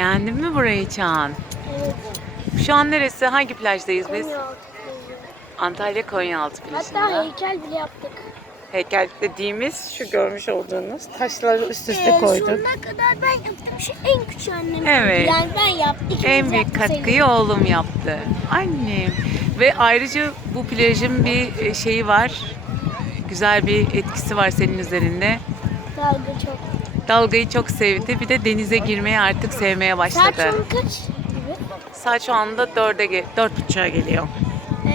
Beğendin mi burayı Çağan? Evet. Şu an neresi? Hangi plajdayız biz? Konyaaltı. Antalya Konyaaltı Hatta plajında. heykel bile yaptık. Heykel dediğimiz şu görmüş olduğunuz taşları üst üste Ee, koyduk. Sonuna kadar ben yaptım. Şu en küçük annem. Evet. Yani ben yaptım. İkimiz En büyük yaptık katkıyı sayılır. oğlum yaptı. Annem. Ve ayrıca bu plajın bir e, şeyi var. Güzel bir etkisi var senin üzerinde. Dalga çok. Dalgayı çok sevdi. Bir de denize girmeyi artık sevmeye başladı. Saat şu an kaç gibi? Saat şu anda dörde dört buçuğa geliyor.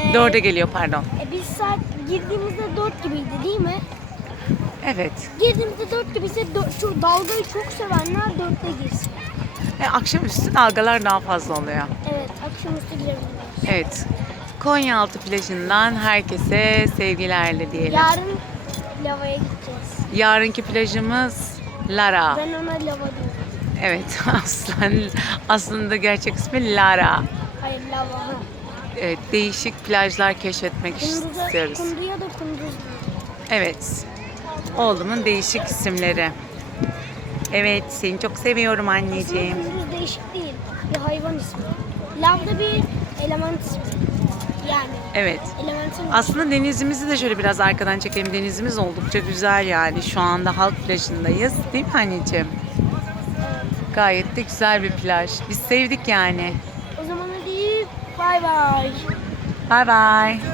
Ee, Dörde geliyor pardon. E, biz saat girdiğimizde 4 gibiydi değil mi? Evet. Girdiğimizde 4 gibiyse dö- şu dalgayı çok sevenler 4'te girsin. E, akşamüstü dalgalar daha fazla oluyor. Evet akşamüstü girebiliriz. Evet. Konyaaltı plajından herkese sevgilerle diyelim. Yarın lavaya gideceğiz. Yarınki plajımız Lara. Ben ona lava diyorum. Evet aslan aslında gerçek ismi Lara. Hayır lava. Evet, değişik plajlar keşfetmek Kunduza, istiyoruz. kunduya da kunduz. Evet. Oğlumun değişik isimleri. Evet, seni çok seviyorum Aslında anneciğim. kunduz değişik değil. Bir hayvan ismi. Lav da bir element ismi. Evet. elementin Aslında denizimizi de şöyle biraz arkadan çekelim. Denizimiz oldukça güzel yani. Şu anda halk plajındayız. Değil mi anneciğim? Gayet de güzel bir plaj. Biz sevdik yani. O zaman hadi bay bay. Bye bye.